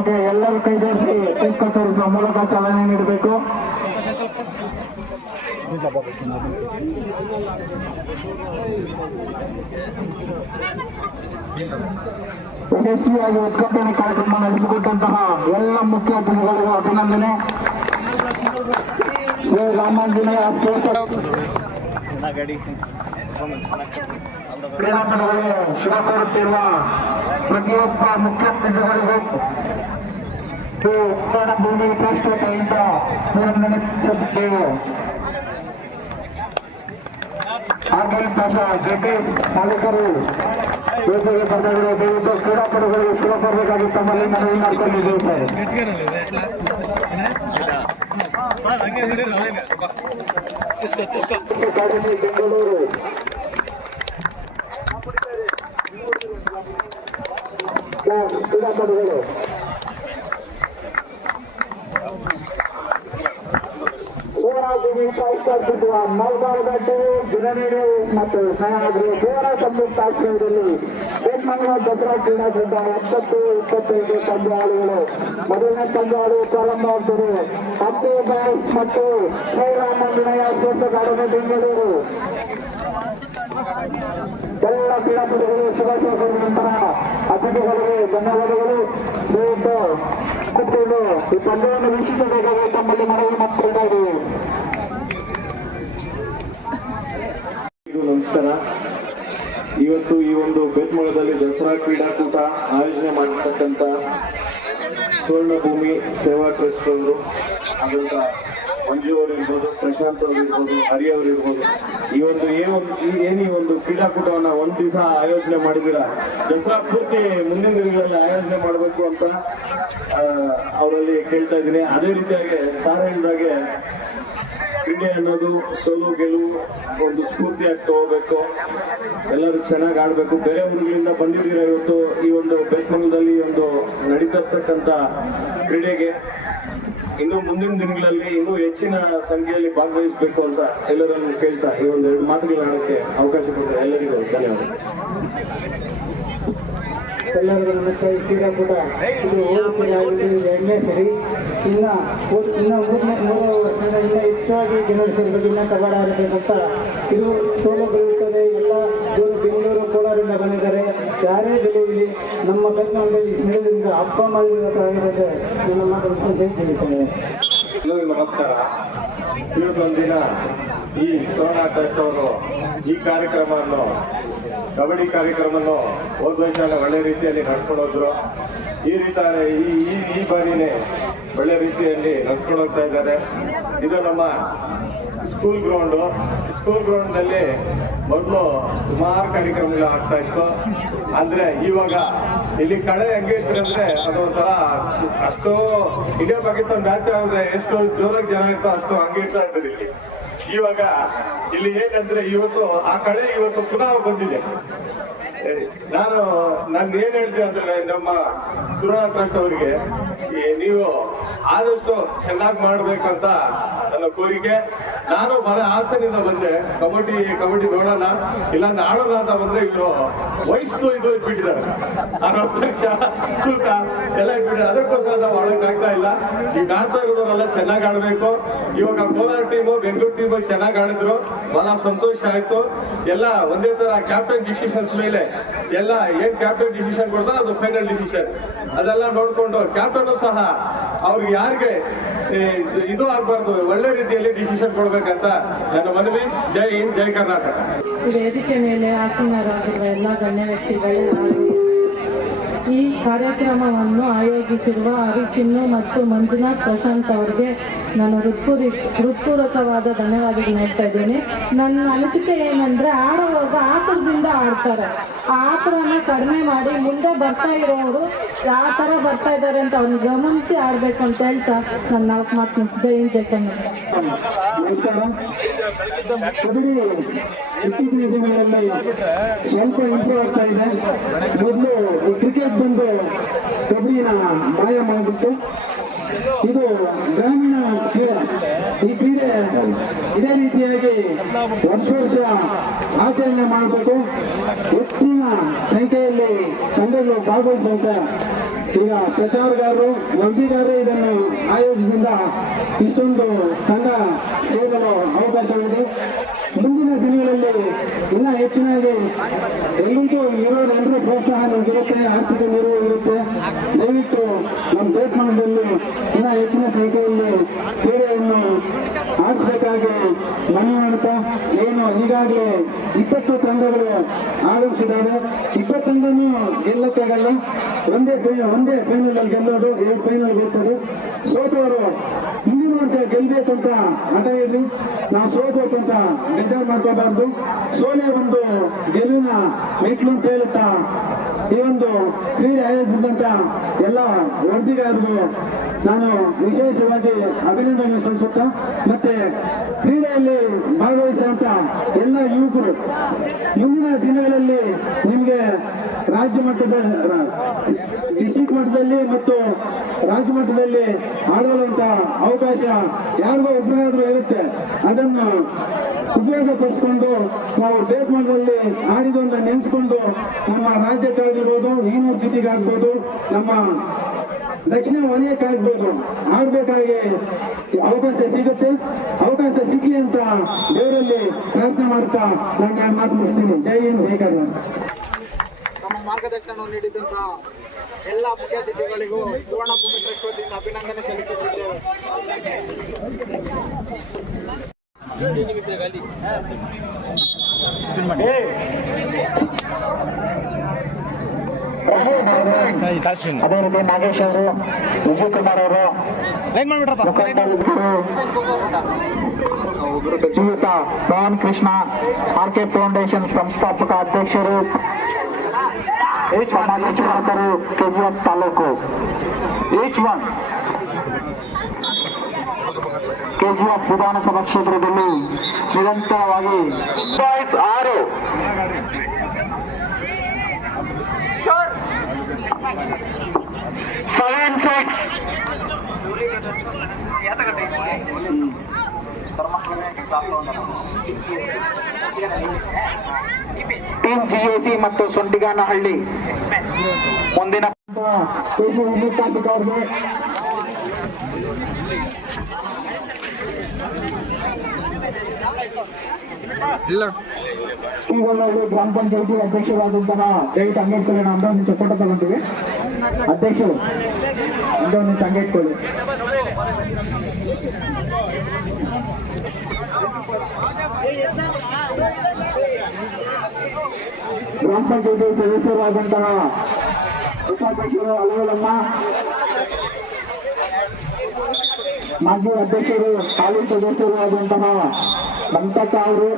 ಕಾರ್ಯಕ್ರಮಕ್ಕೆ ಎಲ್ಲರೂ ಕೈಜೋಡಿಸಿ ಪುಷ್ಪ ತೋರಿಸುವ ಮೂಲಕ ಚಾಲನೆ ನೀಡಬೇಕು. ಯಶಸ್ವಿಯಾಗಿ ಉದ್ಘಾಟನೆ ಕಾರ್ಯಕ್ರಮ ನಡೆಸಿಕೊಟ್ಟಂತಹ ಎಲ್ಲ ಮುಖ್ಯ ಅತಿಥಿಗಳಿಗೂ ಅಭಿನಂದನೆ. ಶ್ರೀ ರಾಮಾಂಜನೇಯ ಕ್ರೀಡಾಪಟುಗಳಿಗೆ ಶುಭ ಕೋರುತ್ತಿರುವ ಪ್ರತಿಯೊಬ್ಬ ಮುಖ್ಯ ಅತಿಥಿಗಳಿಗೂ ಭೂಮಿ ಟ್ರಸ್ಟ್ ವತಿಯಿಂದ ಅಭಿನಂದಿಸುತ್ತಿದ್ದೇವೆ. ಆಡಳಿತ ಜಗದೀಶ್ ಮಾಲೀಕರು ವೇದಿಕೆ ಪಡೆದಿರುವ ದಯವಿಟ್ಟು ಕ್ರೀಡಾಪಟುಗಳಿಗೆ ಶುಭ ಕೋರಬೇಕಾಗಿ ತಮ್ಮಲ್ಲಿ ಮನವಿ ಮಾಡಿಕೊಂಡಿದ್ದೇವೆ ಅಕಾಡೆಮಿ ಬೆಂಗಳೂರು ಕ್ರೀಡಾಪಟುಗಳು ಭೂಮಿ ಸ್ಥಾಪಿಸುವ ಮೌಲ್ಯದ ಜಿರನೀರು ಮತ್ತು ಸಹ್ಯಾದ್ರಿ ಗೋರ ಸಂಯುಕ್ತ ಆಶ್ರಯದಲ್ಲಿ ಬೆಂಗಳೂರು ದಸರಾ ಕ್ರೀಡಾ ತಂಡ 20-25 ಪಂದ್ಯಾವಳಿಗಳು ಮೊದಲನೇ ಪಂದ್ಯಾವಳಿ ಪ್ರಾರಂಭವಾಗುತ್ತದೆ. ಹಂಪಿ ಬಾಯ್ಸ್ ಮತ್ತು ಶ್ರೀರಾಮಾಂಜನೇಯ ಸ್ಪೋರ್ಟ್ಸ್ ಅಕಾಡೆಮಿ ಬೆಂಗಳೂರು ಎಲ್ಲ ಕ್ರೀಡಾಪಟುಗಳು ಶುಭಾಶಯ ಕೋರಿದ ನಂತರ ಅತಿಥಿಗಳಿಗೆ ಧನ್ಯವಾದಗಳು. ದಯವಿಟ್ಟು ಕೂತ್ಕೊಂಡು ಈ ಪಂದ್ಯವನ್ನು ವೀಕ್ಷಿಸಬೇಕಾಗಿ ತಮ್ಮಲ್ಲಿ ಮನವಿ ಮಾಡಿಕೊಳ್ತಾ ಇದ್ದೀವಿ. ನಮಸ್ಕಾರ. ಇವತ್ತು ಈ ಒಂದು ಬೇತ್ಮಳದಲ್ಲಿ ದಸರಾ ಕ್ರೀಡಾಕೂಟ ಆಯೋಜನೆ ಮಾಡಿರ್ತಕ್ಕಂಥ ಸುವರ್ಣ ಭೂಮಿ ಸೇವಾ ಟ್ರಸ್ಟ್ ಅವರು ಆದಂತ ಮಂಜು ಅವರು ಇರ್ಬೋದು, ಪ್ರಶಾಂತ್ ಅವರು ಇರ್ಬೋದು, ಹರಿ ಅವರು ಇರ್ಬೋದು, ಈ ಒಂದು ಕ್ರೀಡಾಕೂಟವನ್ನ ಒಂದ್ ದಿವಸ ಆಯೋಜನೆ ಮಾಡಿದ್ದೀರಾ. ದಸರಾ ಪೂರ್ತಿ ಮುಂದಿನ ದಿನಗಳಲ್ಲಿ ಆಯೋಜನೆ ಮಾಡಬೇಕು ಅಂತ ಅವರಲ್ಲಿ ಕೇಳ್ತಾ ಇದ್ದೀನಿ. ಅದೇ ರೀತಿಯಾಗಿ ಸಾರ್ ಹೇಳಿದಾಗೆ ಕ್ರೀಡೆ ಅನ್ನೋದು ಸೋಲು ಗೆಲುವು ಒಂದು ಸ್ಫೂರ್ತಿಯಾಗಿ ತಗೋಬೇಕು. ಎಲ್ಲರೂ ಚೆನ್ನಾಗಿ ಆಡ್ಬೇಕು. ಬೇರೆ ಊರುಗಳಿಂದ ಬಂದಿದ್ದೀರಾ ಇವತ್ತು ಈ ಒಂದು ಬೇತ್ಮಂಗಲದಲ್ಲಿ ಒಂದು ನಡೀತಿರ್ತಕ್ಕಂಥ ಕ್ರೀಡೆಗೆ ಇನ್ನು ಮುಂದಿನ ದಿನಗಳಲ್ಲಿ ಇನ್ನೂ ಹೆಚ್ಚಿನ ಸಂಖ್ಯೆಯಲ್ಲಿ ಭಾಗವಹಿಸಬೇಕು ಅಂತ ಎಲ್ಲರನ್ನು ಕೇಳ್ತಾ ಈ ಒಂದು 2 ಮಾತುಗಳಾಡಕ್ಕೆ ಅವಕಾಶ ಕೊಟ್ಟರೆ ಎಲ್ಲರಿಗೂ ಧನ್ಯವಾದ. ಎಲ್ಲರಿಗೂ ನಮಸ್ಕಾರ. ಈ ಕ್ರೀಡಾಕೂಟ ಇದು ಎರಡನೇ ಸರಿ. ಇನ್ನು 3 ವರ್ಷದಿಂದ ಹೆಚ್ಚಾಗಿ ಜನರು ಸೇರಿಬೇಕು. ಇನ್ನ ಕಬಡ್ಡಿ ಆಡಬೇಕಂತ ಇದು ಸೋಲು ಬೀಳುತ್ತದೆ. ಎಲ್ಲ ಬೆಂಗಳೂರು ಕೋಲಾರಿಂದ ಬಂದಿದ್ದಾರೆ. ಯಾರೇ ಗೆಲುವಿಲ್ಲಿ ನಮ್ಮ ಕರ್ನಾಟಕದಲ್ಲಿ ನಡೆದಿಂದ ಹಬ್ಬ ಮಾಡಿರುವಂತೆ ನನ್ನ ಮಾತನ್ನು ತಿಳಿಸುತ್ತೇನೆ. ನಮಸ್ಕಾರ. ಇವತ್ತೊಂದಿನ ಈ ಸುವರ್ಣ ಟ್ರಸ್ಟ್ ಅವರು ಈ ಕಾರ್ಯಕ್ರಮವನ್ನು ಕಬಡ್ಡಿ ಕಾರ್ಯಕ್ರಮವನ್ನು ಹೋದ ವರ್ಷ ಒಳ್ಳೆ ರೀತಿಯಲ್ಲಿ ನಡ್ಕೊಂಡು ಹೋದ್ರು. ಈ ಬಾರಿನೇ ಒಳ್ಳೆ ರೀತಿಯಲ್ಲಿ ನಡ್ಕೊಂಡು ಹೋಗ್ತಾ ಇದ್ದಾರೆ. ಇದು ನಮ್ಮ ಸ್ಕೂಲ್ ಗ್ರೌಂಡ್ನಲ್ಲಿ ಮೊದಲು ಸುಮಾರು ಕಾರ್ಯಕ್ರಮಗಳು ಆಗ್ತಾ ಇತ್ತು. ಅಂದ್ರೆ ಇವಾಗ ಇಲ್ಲಿ ಕಳೆ ಹೆಂಗೆ ಇರ್ತಾರೆ ಅಂದ್ರೆ ಅದು ಒಂಥರ ಅಷ್ಟು ಇಂಡಿಯಾ ಪಾಕಿಸ್ತಾನ ಮ್ಯಾಚ್ ಆದ್ರೆ ಎಷ್ಟು ಜೋರಾಗಿ ಜನ ಇರ್ತಾರೋ ಅಷ್ಟು ಹಂಗೆ ಇರ್ತಾ ಇರ್ತಾರೆ ಇಲ್ಲಿ. ಇವಾಗ ಇಲ್ಲಿ ಏನಂದ್ರೆ ಆ ಕಳೆ ಇವತ್ತು ಪುನಃ ಬಂದಿದೆ. ನಾನು ಏನ್ ಹೇಳ್ತೀನಿ ಅಂದ್ರೆ ನಮ್ಮ ಸುವರ್ಣ ಟ್ರಸ್ಟ್ ಅವರಿಗೆ ನೀವು ಆದಷ್ಟು ಚೆನ್ನಾಗಿ ಮಾಡ್ಬೇಕಂತ ನನ್ನ ಕೋರಿಕೆ. ನಾನು ಬಹಳ ಆಸೆನಿಂದ ಬಂದೆ. ಕಬಡ್ಡಿ ನೋಡೋಣ ಇಲ್ಲ ಆಡೋಣ ಅಂತ ಬಂದ್ರೆ ಇವರು ವಯಸ್ಸು ಇದು ಇಟ್ಬಿಟ್ಟಿದ್ದಾರೆ. 60 ವರ್ಷ ತೂಕ ಎಲ್ಲ ಇಟ್ಬಿಟ್ಟಿದ್ದಾರೆ. ಅದಕ್ಕೋಸ್ಕರ ನಾವು ಆಡೋಕ್ಕಾಗ್ತಾ ಇಲ್ಲ. ಈಗ ಆಡ್ತಾ ಇರೋದವರೆಲ್ಲ ಚೆನ್ನಾಗಿ ಆಡ್ಬೇಕು. ಇವಾಗ ಕೋಲಾರ ಟೀಮು ಬೆಂಗಳೂರು ಟೀಮ್ ಚೆನ್ನಾಗಿ ಆಡಿದ್ರು. ಬಹಳ ಸಂತೋಷ ಆಯ್ತು. ಎಲ್ಲ ಒಂದೇ ತರ ಕ್ಯಾಪ್ಟನ್ ಡಿಸಿಷನ್ಸ್ ಮೇಲೆ ಎಲ್ಲ ಏನ್ ಕ್ಯಾಪ್ಟನ್ ಡಿಸಿಷನ್ ಕೊಡ್ತಾರೆ ಅದು ಫೈನಲ್ ಡಿಸಿಷನ್. ಅದೆಲ್ಲ ನೋಡ್ಕೊಂಡು ಕ್ಯಾಪ್ಟನ್ ಸಹ ಅವ್ರಿಗೆ ಯಾರಿಗೆ ಇದು ಆಗ್ಬಾರ್ದು, ಒಳ್ಳೆ ರೀತಿಯಲ್ಲಿ ಡಿಸಿಷನ್ ಕೊಡ್ಬೇಕಂತ ನನ್ನ ಮನವಿ. ಜೈ ಹಿಂದ್, ಜೈ ಕರ್ನಾಟಕ. ವೇದಿಕೆ ಮೇಲೆ ಆಸೀನರಾಗಿರುವ ಎಲ್ಲ ಗಣ್ಯ ವ್ಯಕ್ತಿಗಳು ಈ ಕಾರ್ಯಕ್ರಮವನ್ನು ಆಯೋಜಿಸಿರುವ ಹರಿಚಿನ್ನು ಮತ್ತು ಮಂಜುನಾಥ್ ಪ್ರಶಾಂತ್ ಅವರಿಗೆ ನಾನು ಹೃತ್ಪೂರ್ವಕವಾದ ಧನ್ಯವಾದಗಳು ನೀಡ್ತಾ ಇದ್ದೀನಿ. ನನ್ನ ಅನಿಸಿಕೆ ಏನಂದ್ರೆ ಆಡುವಾಗ ಆತರದಿಂದ ಆಡ್ತಾರೆ. ಆ ಆತರನ ಕಡಿಮೆ ಮಾಡಿ ಮುಂದೆ ಬರ್ತಾ ಇರೋರು ಯಾವ ಥರ ಬರ್ತಾ ಇದ್ದಾರೆ ಅಂತ ಅವ್ರನ್ನ ಗಮನಿಸಿ ಆಡಬೇಕು ಅಂತ ಹೇಳ್ತಾ ನನ್ನ 4 ಮಾತು ಮುಗಿಸಿದೆ. ನಮಸ್ಕಾರ. ಕಬಡ್ಡಿ ಇತ್ತೀಚಿನ ದಿನಗಳಲ್ಲಿ ಸ್ವಲ್ಪ ಇಂಪ್ರೂವ್ ಆಗ್ತಾ ಇದೆ. ಮೊದಲು ಕ್ರಿಕೆಟ್ ಬಂದು ಕಬಡ್ಡಿನ ಮಾಯ ಮಾಡಿಬಿಟ್ಟು ಇದು ಗ್ರಾಮೀಣ ಕ್ರೀಡೆ. ಈ ಕ್ರೀಡೆ ಇದೇ ರೀತಿಯಾಗಿ ವರ್ಷ ಆಚರಣೆ ಮಾಡಬೇಕು. ಹೆಚ್ಚಿನ ಸಂಖ್ಯೆಯಲ್ಲಿ ತಂಡಗಳು ಭಾಗವಹಿಸುವಂತೆ ಈಗ ಪ್ರಚಾರಗಾರರು ವರದಿಗಾರರೇ ಇದನ್ನು ಆಯೋಗದಿಂದ ಇಷ್ಟೊಂದು ತಂಡ ಸೇರಲು ಅವಕಾಶವಿದೆ. ಮುಂದಿನ ದಿನಗಳಲ್ಲಿ ಇನ್ನೂ ಹೆಚ್ಚಿನಾಗಿ ಎಲ್ಲಿಗೂ ಇರೋರೆಲ್ಲರೂ ಪ್ರೋತ್ಸಾಹ ನಮಗಿರುತ್ತೆ, ಆರ್ಥಿಕ ನೆರವು ಇರುತ್ತೆ. ದಯವಿಟ್ಟು ನಮ್ಮ ದೇಶದಲ್ಲಿ ಇನ್ನೂ ಹೆಚ್ಚಿನ ಸಂಖ್ಯೆಯಲ್ಲಿ ಕ್ರೀಡೆಯನ್ನು ಆಡಿಸಬೇಕಾಗಿ ಮನವಿ ಮಾಡುತ್ತಾ, ಏನು ಈಗಾಗಲೇ 20 ತಂಡಗಳು ಆಗಮಿಸಿದ್ದಾರೆ. 20 ತಂಡನೂ ಗೆಲ್ಲಕ್ಕಾಗಲ್ಲ. ಒಂದೇ ಫೈನಲ್ ಅಲ್ಲಿ ಗೆಲ್ಲೋದು, 2 ಫೈನಲ್ ಗೆಲ್ತದೆ. ಸೋತವರು ಮುಂದಿನ ವರ್ಷ ಗೆಲ್ಬೇಕು ಅಂತ ಹಠ ಇರಲಿ. ನಾವು ಸೋತ್ಬೇಕು ಅಂತ ಬೇಜಾರು ಮಾಡ್ಕೋಬಾರ್ದು. ಸೋಲೆ ಒಂದು ಗೆಲುವಿನ ಮೆಟ್ಲು ಅಂತ ಹೇಳುತ್ತಾ ಈ ಒಂದು ಕ್ರೀಡೆ ಆಯೋಜಿಸಿದಂತ ಎಲ್ಲ ವರದಿಗಾರರು ನಾನು ವಿಶೇಷವಾಗಿ ಅಭಿನಂದನೆ ಸಲ್ಲಿಸುತ್ತಾ, ಮತ್ತೆ ಕ್ರೀಡೆಯಲ್ಲಿ ಭಾಗವಹಿಸುವಂತ ಎಲ್ಲ ಯುವಕರು ಮುಂದಿನ ದಿನಗಳಲ್ಲಿ ನಿಮಗೆ ರಾಜ್ಯ ಮಟ್ಟದ ಡಿಸ್ಟ್ರಿಕ್ಟ್ ಮಟ್ಟದಲ್ಲಿ ಮತ್ತು ರಾಜ್ಯ ಮಟ್ಟದಲ್ಲಿ ಆಡುವಂತ ಅವಕಾಶ ಯಾರಿಗೋ ಒಬ್ಬರಿಗಾದ್ರೂ ಇರುತ್ತೆ. ಅದನ್ನು ಉಪಯೋಗಪಡಿಸಿಕೊಂಡು ನಾವು ಬೇರ್ಮಠದಲ್ಲಿ ಆಡಿದೊಂದು ನೆನೆಸ್ಕೊಂಡು ನಮ್ಮ ರಾಜ್ಯಕ್ಕಾಗಿರ್ಬೋದು, ಯೂನಿವರ್ಸಿಟಿಗಾಗ್ಬೋದು, ನಮ್ಮ ದಕ್ಷಿಣ ವಲಯಕ್ಕಾಗ್ಬೋದು ಆಡ್ಬೇಕಾಗಿ ಅವಕಾಶ ಸಿಗುತ್ತೆ. ಅವಕಾಶ ಸಿಗ್ಲಿ ಅಂತ ದೇವರಲ್ಲಿ ಪ್ರಾರ್ಥನೆ ಮಾಡ್ತಾ ನಾನು ಮಾತು ಮುಗಿಸ್ತೀನಿ. ಜೈ ಹಿಂದ್, ಜೈ ಕರ್ನಾಟಕ. ನಮ್ಮ ಮಾರ್ಗದರ್ಶನ ನೀಡಿದಂತಹ ಎಲ್ಲ ಮುಖ್ಯ ಅತಿಥಿಗಳಿಗೂ ಸುವರ್ಣ ಭೂಮಿ ಟ್ರಸ್ಟ್ ವತಿಯಿಂದ ಅಭಿನಂದನೆ ಸಲ್ಲಿಸುತ್ತಿದ್ದೇವೆ. ಅದೇ ರೀತಿ ನಾಗೇಶ್ ಅವರು, ವಿಜಯ್ ಕುಮಾರ್ ಅವರು, ಶ್ರೀಯುತ ಮೋಹನ್ ಕೃಷ್ಣ, ಆರ್ಕೆ ಫೌಂಡೇಶನ್ ಸಂಸ್ಥಾಪಕ ಅಧ್ಯಕ್ಷರು, ಸಮಾಜಸೇವಕರು, KGF ತಾಲೂಕು. KGF ವಿಧಾನಸಭಾ ಕ್ಷೇತ್ರದಲ್ಲಿ ನಿರಂತರವಾಗಿ 6 7-6 ಟೀಮ್ GAC ಮತ್ತು ಸೊಂಡಿಗಾನಹಳ್ಳಿ ಮುಂದಿನ ಅವ್ರಿಗೆ ಶ್ರೀಗೊಳ್ಳಲ್ಲಿ ಗ್ರಾಮ ಪಂಚಾಯತಿ ಅಧ್ಯಕ್ಷರಾದಂತಹ ಜೈಟ್ ಅಂಬೇಡ್ಕರ್ ಅಂತ ಒಂದು ಚಪ್ಪಟ ತಗೊಂತೀವಿ. ಅಧ್ಯಕ್ಷರು ಒಂದು ಸಂಘ ಇಟ್ಕೊಳ್ಳಿ. ಗ್ರಾಮ ಪಂಚಾಯತಿ ಸದಸ್ಯರಾದಂತಹ ಉಪಾಧ್ಯಕ್ಷರು ಅಲವಲಮ್ಮ, ಮಾಜಿ ಅಧ್ಯಕ್ಷರು, ಹಾಲಿ ಸದಸ್ಯರು ಆದಂತಹ ಮಮತಕ್ಕ ಅವರು,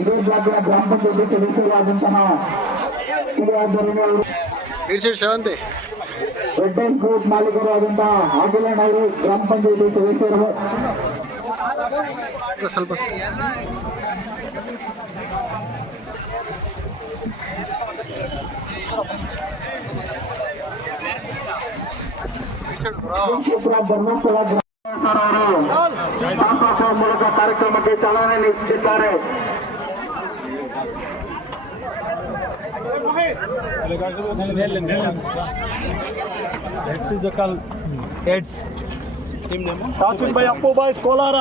ಇದೇ ಭಾಗದ ಗ್ರಾಮ ಪಂಚಾಯತಿ ಸದಸ್ಯರಾದಂತಹ ರೆಡ್ ಅಂಡ್ ಗ್ರೂಪ್ ಮಾಲೀಕರು ಆದಂತಹ ಆದಿಲಣ್ಣ ಅವರು, ಗ್ರಾಮ ಪಂಚಾಯತಿ ಸದಸ್ಯರು. ಸ್ವಲ್ಪ ಧರ್ಮಸ್ಥಳ ಶಾಸಕ ಮೂಲಕ ಕಾರ್ಯಕ್ರಮಕ್ಕೆ ಚಾಲನೆ ನೀಡುತ್ತಿದ್ದಾರೆ. ಕಾಸಿಂ ಬೈ ಅಪ್ಪು ಬಾಯ್ಸ್ ಕೋಲಾರ.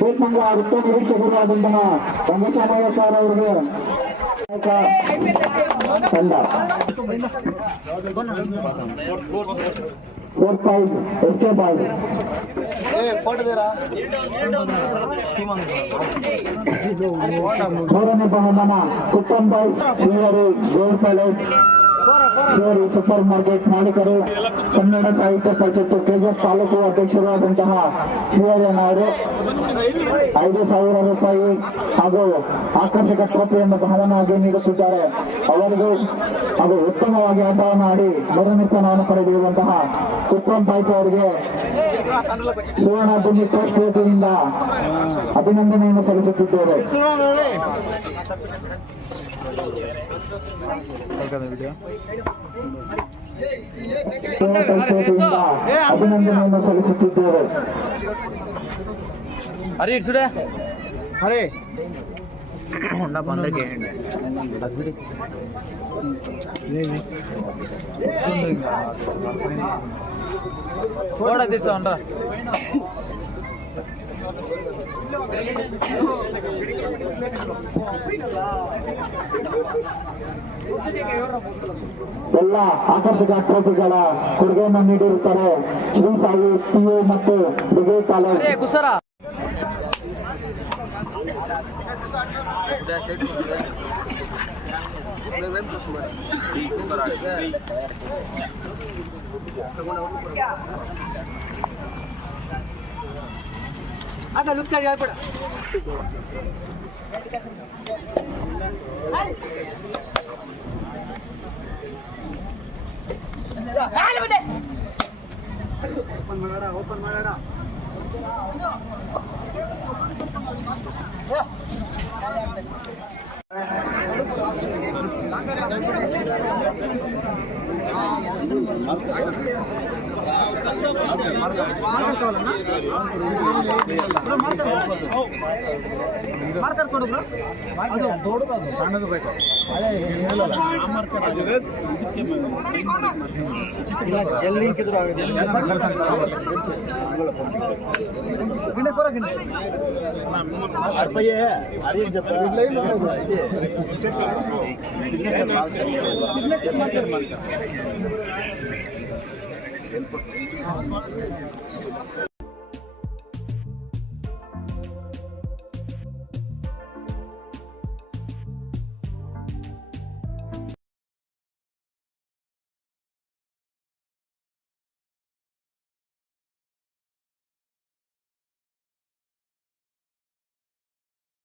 ಬೇಕಂಗ ವೃತ್ತ ನಿರೀಕ್ಷಕರಾದಂತಹ ರಂಗಸ್ವಾಮಯ್ಯ ಸರ್ ಅವರಿಗೆ ತಂಡ 4 ಬಾಯ್ಸ್, SK ಬಾಯ್ಸ್. ಮೂರನೇ ಬಹುಮಾನ Kuppam boys, Srihari gold palace. Shivari super market ಮಾಲೀಕರು, ಕನ್ನಡ ಸಾಹಿತ್ಯ ಪರಿಷತ್ತು ಕೆಜಿಎಫ್ ತಾಲೂಕು ಅಧ್ಯಕ್ಷರಾದಂತಹ ಶಿವಯ್ಯನವರು 5,000 ರೂಪಾಯಿ ಹಾಗೂ ಆಕರ್ಷಕ ಟ್ರೋಫಿಯನ್ನು ಬಹುಮಾನವಾಗಿ ನೀಡುತ್ತಿದ್ದಾರೆ. ಅವರಿಗೂ ಹಾಗೂ ಉತ್ತಮವಾಗಿ ಆಟವನ್ನು ಆಡಿ ಮೂರನೇ ಸ್ಥಾನವನ್ನು ಪಡೆದಿರುವಂತಹ ಕುಪ್ಪಂ ಬಾಯ್ಸ್ ಅವರಿಗೆ ಸುವರ್ಣ ಭೂಮಿ ಟ್ರಸ್ಟ್ ವತಿಯಿಂದ ಅಭಿನಂದನೆಯನ್ನು ಸಲ್ಲಿಸುತ್ತಿದ್ದೇವೆ. ಅಭಿನಂದನೆಯನ್ನು ಸಲ್ಲಿಸುತ್ತಿದ್ದೇವೆ. ಅರೆ ಇಡ್ಸುಡೆ ಅರೆ ಹೊಂಡ ಬಂದಕ್ಕೆ ಓಡದಿ ಸೌಂಡ ಎಲ್ಲ ಆಕರ್ಷಕ ಟ್ರೋಫಿಗಳ ಕೊಡುಗೆಯನ್ನು ನೀಡಿರುತ್ತಾರೆ ಶ್ರೀ ಸಾಯಿ PU ಮತ್ತು ಡಿಗ್ರಿ ಕಾಲೇಜ್. ಕುಸರ ಓಪನ್ ಮಾಡೋಣ. ಮಾರ್ಕರ್ ಕೊಡು ಬ್ರೋ. ಅದು ದೊಡ್ಡದು ಸಣ್ಣದು ಬೇಕು. ಜಲ್ದಿ ಕಿದ್ರು